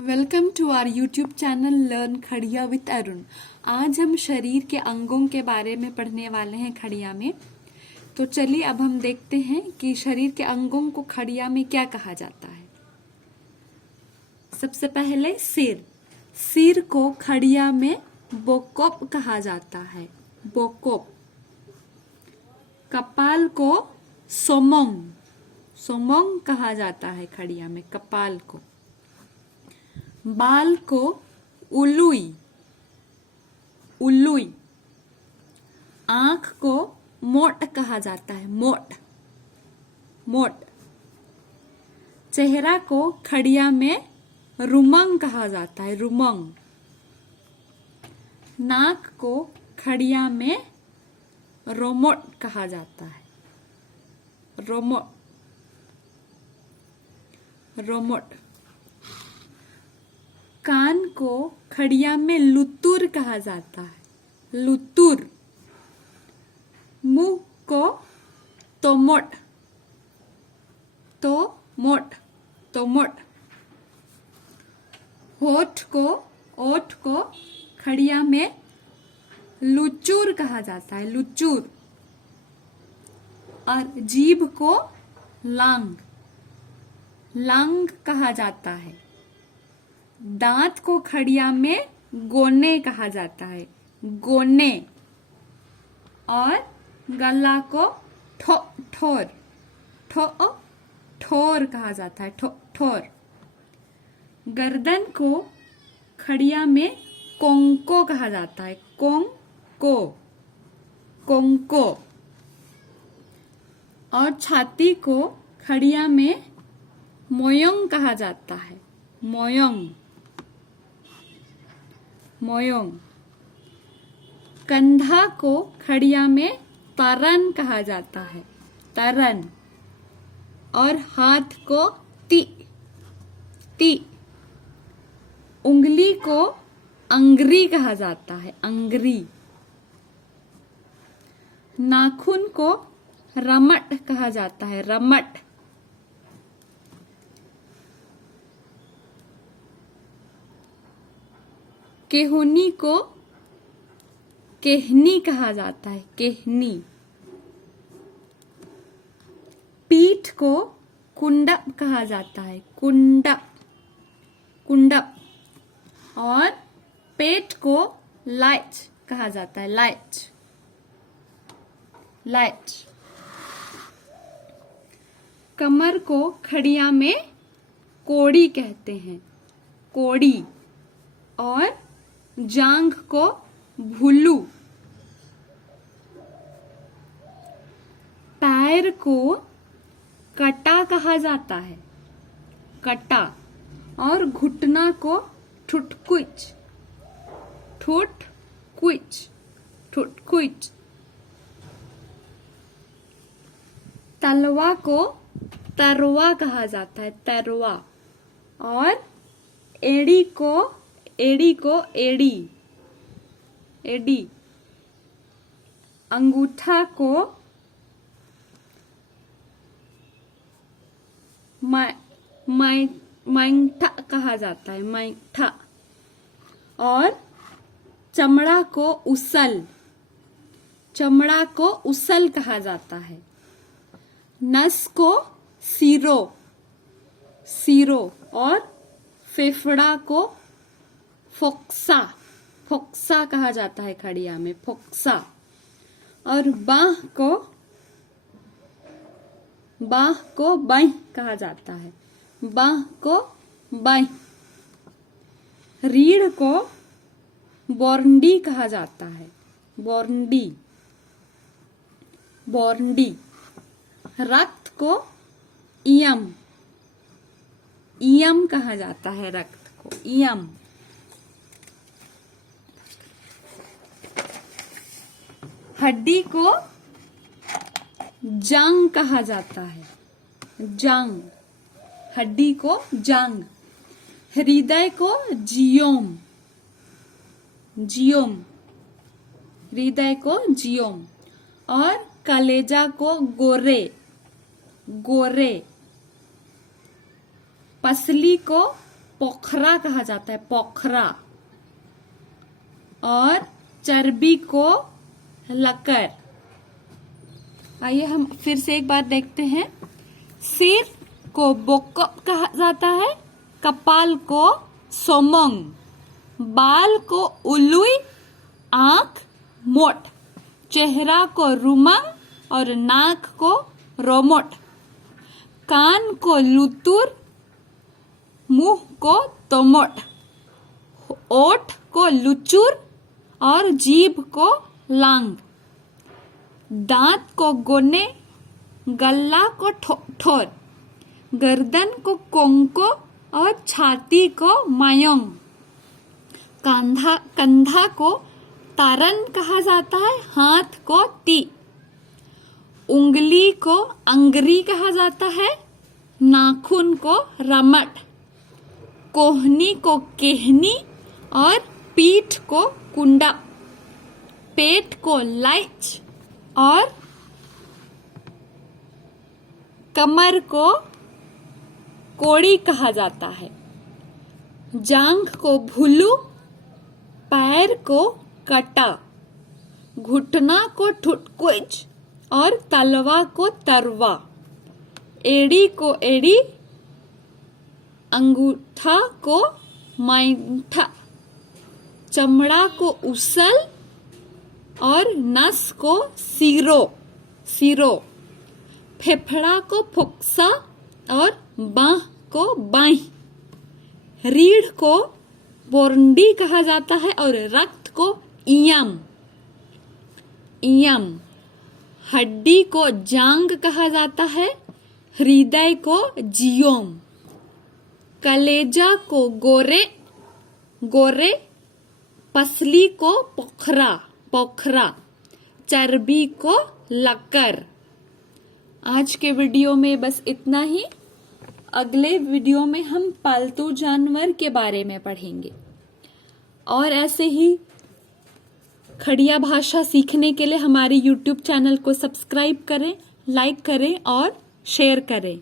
Welcome to our YouTube channel learn Kharia with Arun. आज हम शरीर के अंगों के बारे में पढ़ने वाले हैं खड़िया में। तो चलिए अब हम देखते हैं कि शरीर के अंगों को खड़िया में क्या कहा जाता है। सबसे पहले सिर। सिर को खड़िया में बोकोप कहा जाता है, बोकोप। कपाल को सोमोंग, सोमोंग कहा जाता है खड़िया में, कपाल को। बाल को उलुई, उलुई। आंख को मोट कहा जाता है, मोट, मोट। चेहरा को खड़िया में रुमंग कहा जाता है, रुमंग। नाक को खड़िया में रोमोट कहा जाता है, रोमोट, रोमोट। कान को खड़िया में लुतुर कहा जाता है, लुतुर। मुंह को तोमोट, तोमोट, तोमोट। होठ को खड़िया में लुचूर कहा जाता है, लुचूर। और जीभ को लांग, लांग कहा जाता है। दांत को खड़िया में गोने कहा जाता है, गोने। और गला को ठोर, ठोर कहा जाता है, ठोर। गर्दन को खड़िया में कोंको कहा जाता है, कोंको, कोंको। और छाती को खड़िया में मोयोंग कहा जाता है, मोयोंग, मोयोंग। कंधा को खड़िया में तरन कहा जाता है, तरन। और हाथ को ती, ती। उंगली को अंगरी कहा जाता है, अंगरी। नाखून को रमट कहा जाता है, रमट। केहूनी को केहनी कहा जाता है, केहनी। पीठ को कुंडप कहा जाता है, कुंडप, कुंडप। और पेट को लाइट कहा जाता है, लाइट, लाइट। कमर को खड़िया में कोड़ी कहते हैं, कोड़ी। और जांघ को भुल्लू। पैर को कटा कहा जाता है, कटा। और घुटना को ठुटकुच, ठुटकुच, ठुटकुच। तलवा को तरवा कहा जाता है, तरवा। और एड़ी को एड़ी, एड़ी। अंगूठा को मैंठा कहा जाता है, मैंठा। और चमड़ा को उसल, चमड़ा को उसल कहा जाता है। नस को सीरो, सीरो। और फेफड़ा को फोक्सा, फोक्सा कहा जाता है खड़िया में, फोक्सा। और बाह को बाह कहा जाता है, बाह को बाह। रीढ़ को बोरंडी कहा जाता है, बोरंडी, बोरंडी। रक्त को इयम, इयम कहा जाता है, रक्त को इयम। हड्डी को जांग कहा जाता है, जांग, हड्डी को जांग। हृदय को जियोम, जियोम, हृदय को जियोम। और कलेजा को गोरे, गोरे। पसली को पोखरा कहा जाता है, पोखरा। और चर्बी को लकर। आइए हम फिर से एक बार देखते हैं। सिर को बोक कहा जाता है, कपाल को सोमंग, बाल को उलुई, आंख मोट, चेहरा को रुमंग और नाक को रोमोट, कान को लुतुर, मुंह को तोमोट, ओठ को लुचुर और जीभ को लांग, दांत को गोने, गल्ला को ठोर, गर्दन को कोंको और छाती को मायोंग, कंधा को तारन कहा जाता है, हाथ को ती, उंगली को अंगरी कहा जाता है, नाखून को रमट, कोहनी को केहनी और पीठ को कुंडा, पेट को लाइच और कमर को कोड़ी कहा जाता है, जांघ को भुलू, पैर को कटा, घुटना को ठुटकुच और तलवा को तरवा, एड़ी को एड़ी, अंगूठा को माइठा, चमड़ा को उसल और नस को सिरो, फेफड़ा को फुक्सा और बाह को बाई, रीढ़ को बोरंडी कहा जाता है और रक्त को इयम, हड्डी को जांग कहा जाता है, हृदय को जियोम, कलेजा को गोरे, पसली को पोखरा, चर्बी को लकर। आज के वीडियो में बस इतना ही। अगले वीडियो में हम पालतू जानवर के बारे में पढ़ेंगे। और ऐसे ही खड़िया भाषा सीखने के लिए हमारे YouTube चैनल को सब्सक्राइब करें, लाइक करें और शेयर करें।